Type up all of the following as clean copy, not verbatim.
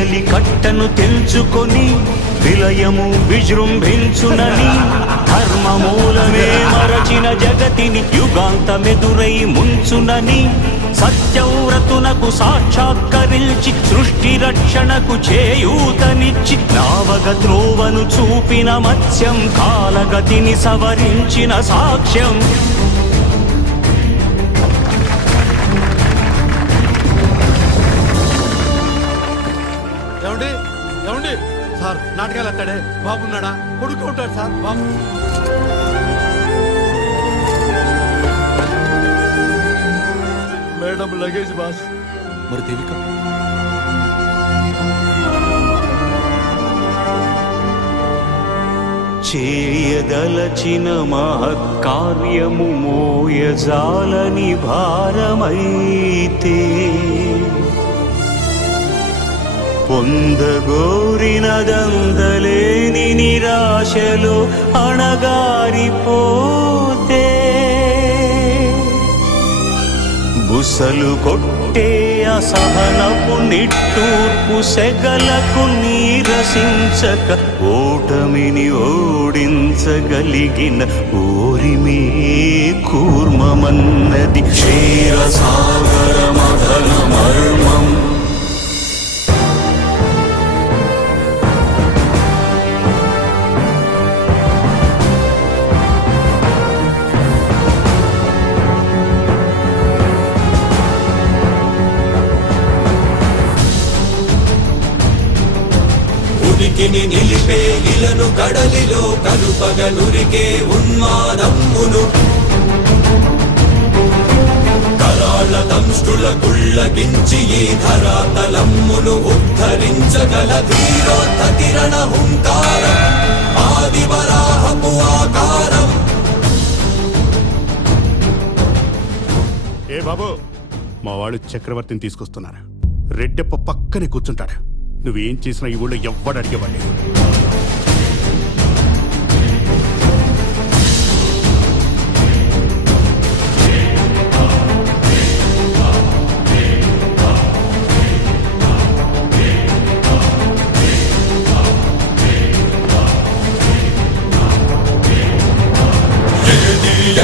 వెలియలి కట్టను తెంచుకొని విలయము విజృంభించునని ధర్మమూలమే మరచిన జగతిని యుగాంతమెదురై ముంచునని సత్యవ్రతునకు సాక్షాత్కరించి సృష్టి రక్షణకు చేయూతనిచ్చి నావగ త్రోవను చూపిన మత్స్యం కాలగతిని సవరించిన సాక్ష్యం సార్ నాటకాలు వస్తాడే బాబున్నాడా కొడుకు ఉంటాడు సార్ బాబు మేడం లగేజ్ బాస్ మరి దేవిక చేయదలచిన మహత్కార్యము మోయజాలని భారమైతే పొందగోరినదందలేని నిరాశలో అణగారిపోతే బుసలు కొట్టే అసహనపు నిట్టూర్పు సెగలకు నీరసించక ఓటమిని ఓడించగలిగిన ఓరిమే కూర్మమన్నది క్షీరసాగర మదన మర్మం. ఉనికిని నిలిపే ఇలను కడలిలో కలుపగనురికే ఉన్మాదమ్మును కరాళ దంష్టుల గుళ్ళగించి ఈ ధరాతలమ్మును ఉద్ధరించగల ధీరోత్త కిరణ హుంకారం ఆదివరాహపు ఆకారం. ఏ బాబు మా వాళ్ళు చక్రవర్తిని తీసుకొస్తున్నారు. రెడ్డప్ప పక్కనే కూర్చుంటాడు. నువ్వేం చేసినా ఈ ఊళ్ళో ఎవ్వడు అడిగేవాడి.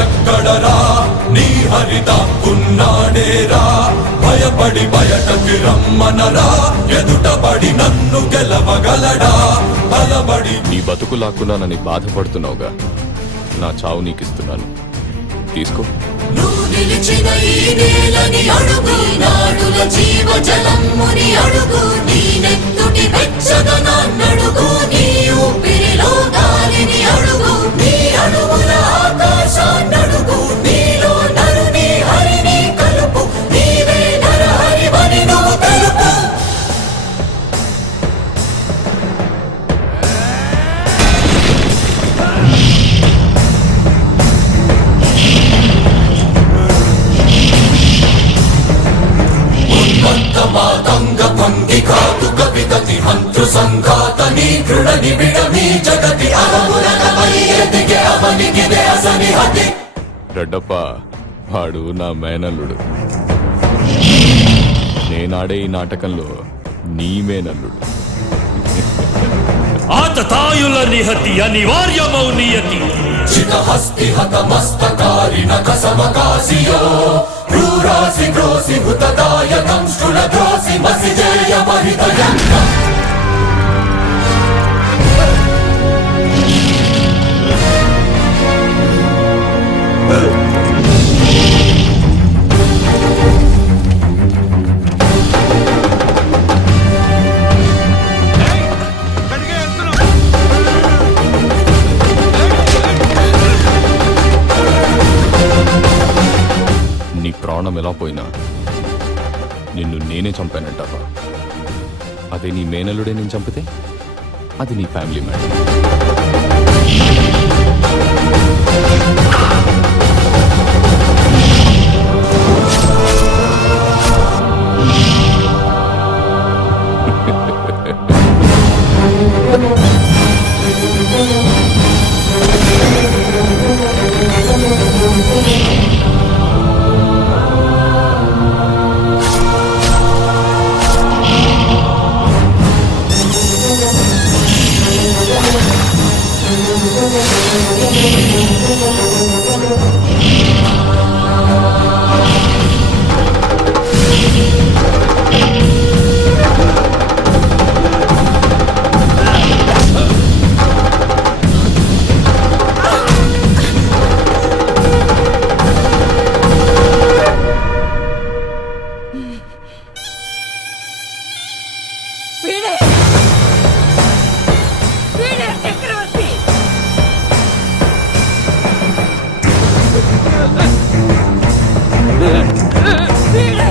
ఎక్కడరా నీ హరిదాక్కున్నాడేరా భయపడి బయటకి రమ్మనరా ఎదుటపడి నన్ను గెలవగలడా బలబడి. నీ బతుకు లాక్కున్నానని బాధపడుతున్నావుగా, నా చావు నీకిస్తున్నాను, తీసుకో. నువ్వు నిలిచిన ఈ నేలని అడుగు నాడుల జీవజలమ్ముని అడుగు నీ నెత్తుటి వెచ్చదనాన్నడుగు నీ ఊపిరిలో గాలిని అడుగు నీ అడుగుల ఆకాశాన్నడుగు నీలో నరుని హరిని కలుపు నీవే నరహరివని నువ్వు తెలుపు. మాతంగ భంగి కాదు కవితతి హంతృ సంఘాతని దృఢని విడమి జగతి అవములనమై ఎదిగే అవనిగిదే అసని హతి. రెడ్డప్ప వాడు నా మేనల్లుడు. నేనాడే ఈ నాటకంలో నీ మేనల్లుడు. ఆతతాయుల నిహతి అనివార్యమౌ నియతి చితహస్తి హతమస్తకారిణ కసమకాసియో క్రూరాసి గ్రోసి హుతదాయకం స్థుల ద్రోసి మసిజేయ మహితయంగం. నీ ప్రాణం ఎలా పోయినా నిన్ను నేనే చంపానంటావా? అదే నీ మేనల్లుడే నేను చంపితే అది నీ ఫ్యామిలీ మ్యాటర్. వీడే వీడే చక్రవర్తి. వీడే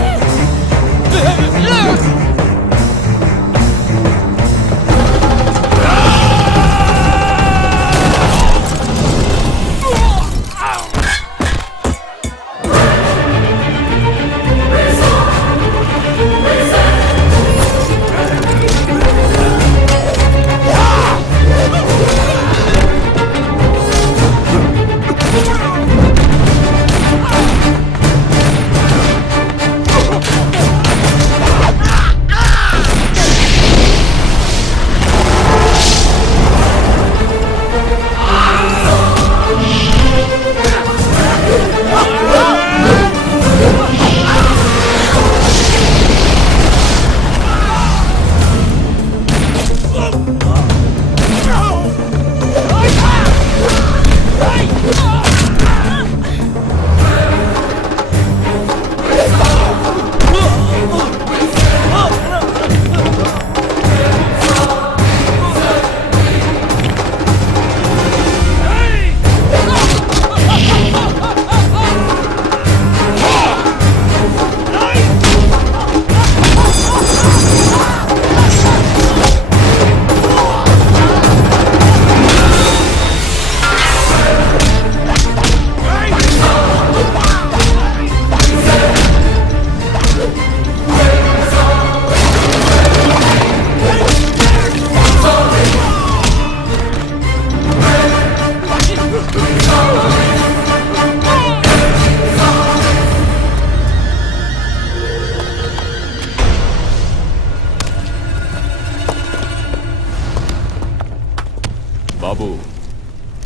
బాబు,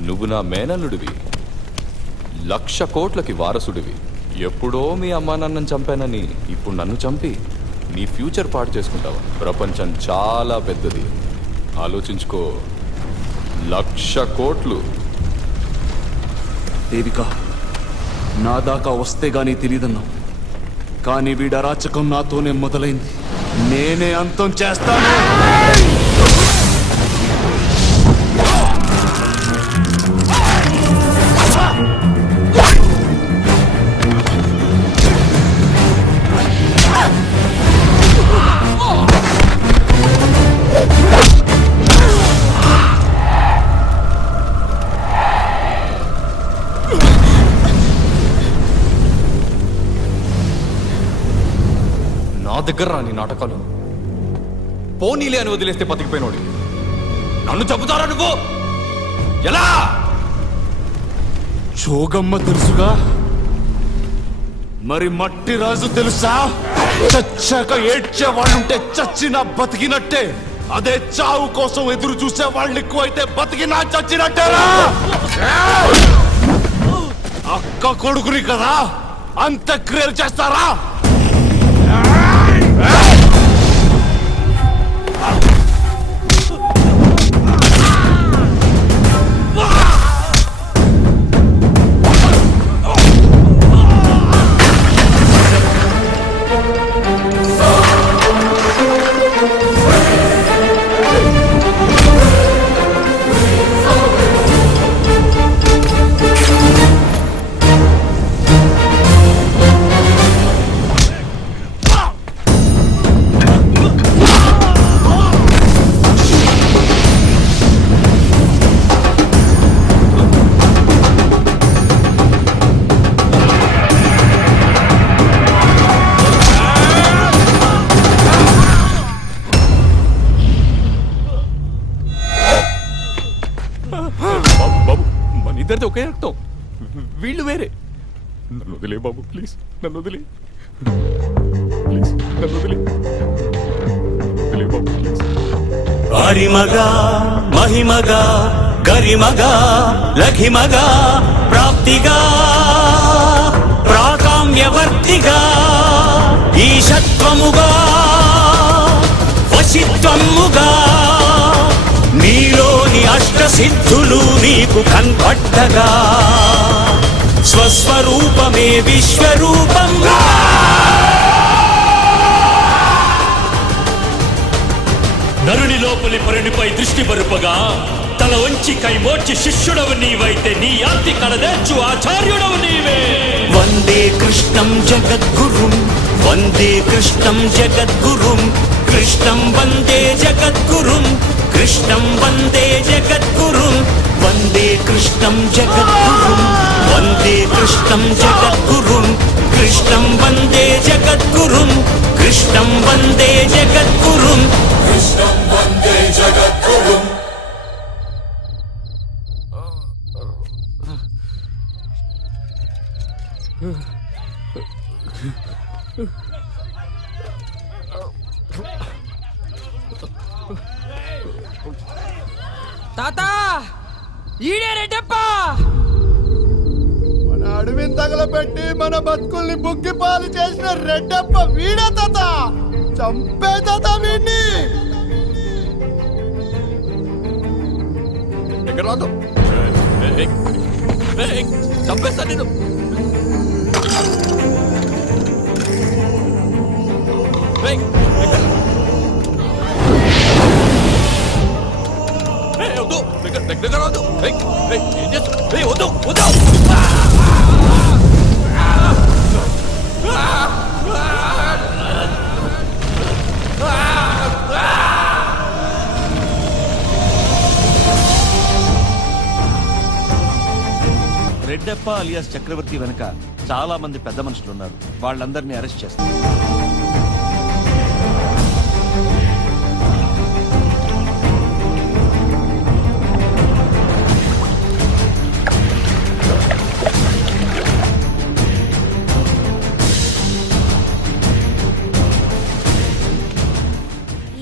నువ్వు నా మేనల్లుడివి, 1,00,000 కోట్లకి వారసుడివి. ఎప్పుడో మీ అమ్మా నాన్నని చంపానని ఇప్పుడు నన్ను చంపి నీ ఫ్యూచర్ పాడు చేసుకుంటావా? ప్రపంచం చాలా పెద్దది, ఆలోచించుకో. 1,00,000 కోట్లు. దేవిక, నా దాకా వస్తే గానీ తెలియదన్నావు, కానీ వీడి అరాచకం నాతోనే మొదలైంది. నేనే అంతం చేస్తాను. నా దగ్గర రాని నాటకాలు. పోనీలే అని వదిలేస్తే బతికిపోయినోడి నన్ను చంపుతారా నువ్వు? ఎలా? జోగమ్మ తెలుసుగా, మరి మట్టి రాజు తెలుసా? చచ్చాక ఏడ్చే వాళ్ళుంటే చచ్చినా బతికినట్టే, అదే చావు కోసం ఎదురు చూసే వాళ్ళు ఎక్కువైతే బతికినా చచ్చినట్టేరా? అక్క కొడుకుని కదా అంత్యక్రియలు చేస్తారా? ఇద్దరిది ఒకే రక్తం, వీళ్ళు వేరే. నన్ను వదిలే బాబు, ప్లీజ్ నన్ను వదిలే, ప్లీజ్ నన్ను వదిలే, వదిలే బాబు ప్లీజ్. అరిమగా మహిమగా గరిమగా లఘిమగా ప్రాప్తిగా ప్రాకామ్యవర్తిగా ఈశత్వముగా వశిత్వముగా నీలోని అష్టసిద్ధులు నీకు కన్పట్టగా స్వస్వరూపమే విశ్వరూపంగా నరుని లోపలి పరునిపై దృష్టి బరుపగా తల వంచి కైమోర్చి శిష్యుడవు నీవైతే నీ ఆర్తి కడదేర్చు ఆచార్యుడవు నీవే. వందే కృష్ణం జగద్గురుం వందే కృష్ణం జగద్గురుం కృష్ణం వందే జగద్గురుం కృష్ణం వందే జగద్గురుం వందే కృష్ణం జగద్గురుం వందే కృష్ణం జగద్గురుం కృష్ణం వందే జగద్గురుం కృష్ణం వందే జగద్గురుం కృష్ణం వందే జగద్గురుం. తాత ఈడే రెడ్డప్ప. మన అడవిని తగలబెట్టి మన బతుకుల్ని బుగ్గి పాలు చేసిన రెడ్డప్ప వీడే తాత. చంపే తాత వీడిని. ఎక్కడ రాదు చంపేస్తా నేను. ఏయ్, ఎక్కడ? ఏయ్, వద్దు. దగ్గర రావద్దు. ఏయ్, ఏయ్, ఏం చేస్తున్నావ్? ఏయ్, వద్దు, వద్దు. రెడ్డప్ప అలియాస్ చక్రవర్తి వెనుక చాలా మంది పెద్ద మనుషులు ఉన్నారు. వాళ్ళందరినీ అరెస్ట్ చేస్తారు.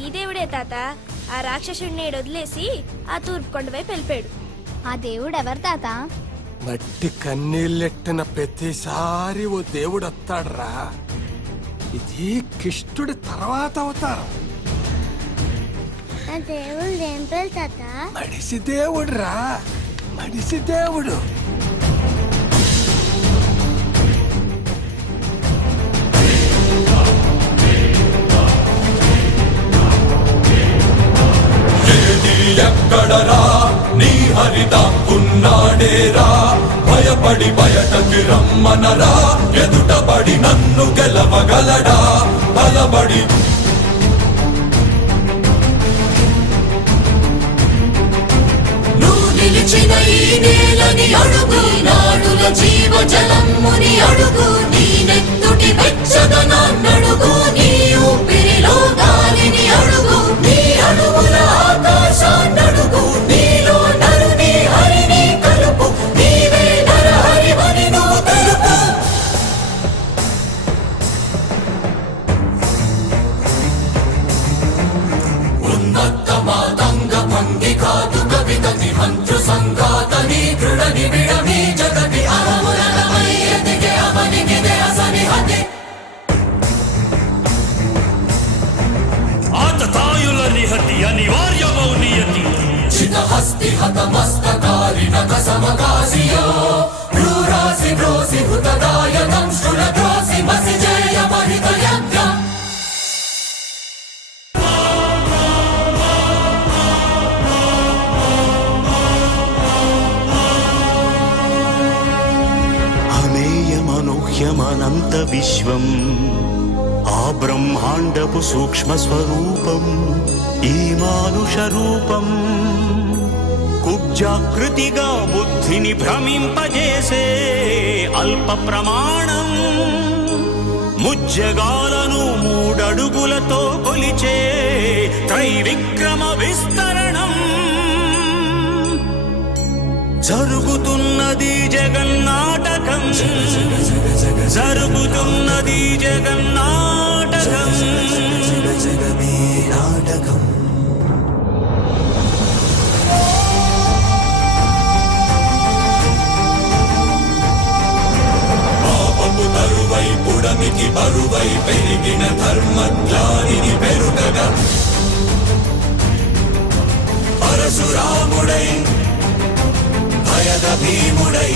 ఈ దేవుడే తాత ఆ రాక్షసుడిని వదిలేసి ఆ తూర్పు కొండ వైపు వెళ్ళిపోయాడు. ఆ దేవుడు ఎవరు తాత? మట్టి కన్నీళ్ళెట్టిన ప్రతిసారి ఓ దేవుడు వస్తాడ్రా. ఇది కృష్ణుడి తర్వాత అవతారం. ఆ దేవుడు ఏం పేరు తాత? మడిసి దేవుడు రా, మడిసి దేవుడు. ఏది ఎక్కడరా నీ హరిత ఉన్నాడేరా, భయపడి బయటకి రమ్మనరా, ఎదుటపడి నన్ను గెలవగలడా, బలబడి నువ్వు నిలిచిన ఈ నేలని అడుగు, నాడుల జీవ జలమ్ముని అడుగు, నీ నెత్తుటి వెచ్చదనాన్నడుగు, నీ ఊపిరిలో గాలిని అడుగు, నీ అడుగుల ఆకాశాన్నడుగు, నీలో నరుని హరిని కలుపు, నీవే నరహరివని నువ్వు తెలుపు. ఉన్నత మాతంగ భంగి కాదు కవితని మంత్రు సంఘాతని దృఢ నిబిడమి జగతి అహములమై ఎదిగే అవనిగిదే అసని హతి. ఆతతాయుల నిహతి అనివార్యమౌ నియతి. చితహస్తి హతమస్తకారిణ కసమకాసియో, భ్రూరాసి భ్రోసి హృతదాయకం శృణద్రోసి మసిజేయ మహిత యజ్ఞం. అమేయమనూహ్యమనంత విశ్వం ఆ బ్రహ్మాండపు సూక్ష్మ స్వరూపం ఈ మానుష రూపం కుబ్జాకృతిగా బుద్ధిని భ్రమింపజేసే అల్ప ప్రమాణం ముజ్జగాలను మూడడుగులతో కొలిచే త్రైవిక్రమ విస్తరణం జరుగుతున్నది జగన్నాటకం జరుగుతున్నది జగన్నాటకం జగమే నాటకం. పాపపు తరువై పుడమికి బరువై పెరిగిన ధర్మజ్ఞానిని పెరుగగా పరశురాముడై భయద భీముడై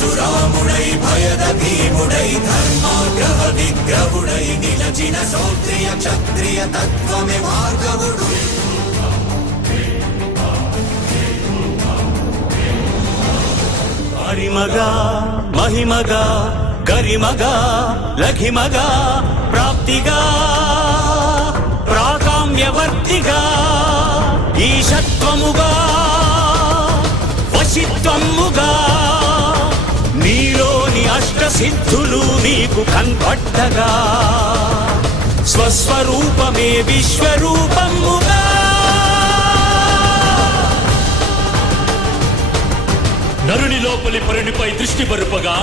పరశురాముడై భయద భీముడై ధర్మాగ్రహ విగ్రహుడై నిలచిన శౌత్రియ క్షత్రియ తత్వమే భార్గవుడు హరిమగా మహిమగా గరిమగా లఘిమగా ప్రాప్తిగా ప్రాకామ్యవర్తిగా ఈశత్వముగా వశిత్వముగా నీలోని అష్టసిద్ధులు నీకు కన్పట్టగా స్వస్వరూపమే విశ్వరూపముగా నరుని లోపలి పరునిపై దృష్టి బరుపగా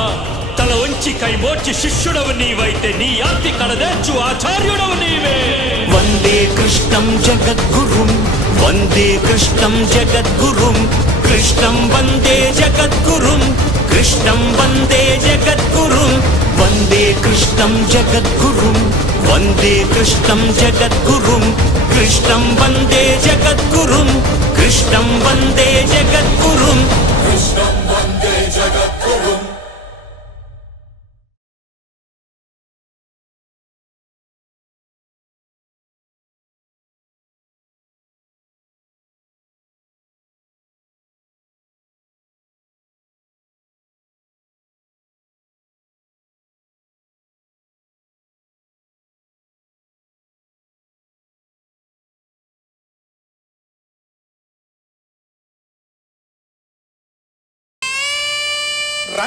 తల వంచి కైమోర్చి శిష్యుడవు నీవైతే నీ ఆర్తి కడదేర్చు ఆచార్యుడవు నీవే. వందే కృష్ణం జగద్గురుం వందే కృష్ణం జగద్గురుం కృష్ణం వందే జగద్గురుం కృష్ణం వందే జగద్గురుం వందే కృష్ణం జగద్గురుం వందే కృష్ణం జగద్గురుం కృష్ణం వందే జగద్గురుం కృష్ణం వందే జగద్గురుం కృష్ణం వందే జగద్గురుం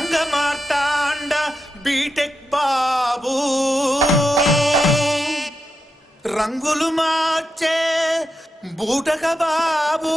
రంగమార్తాండ బీటెక్ బాబు రంగులు మార్చే బూటక బాబు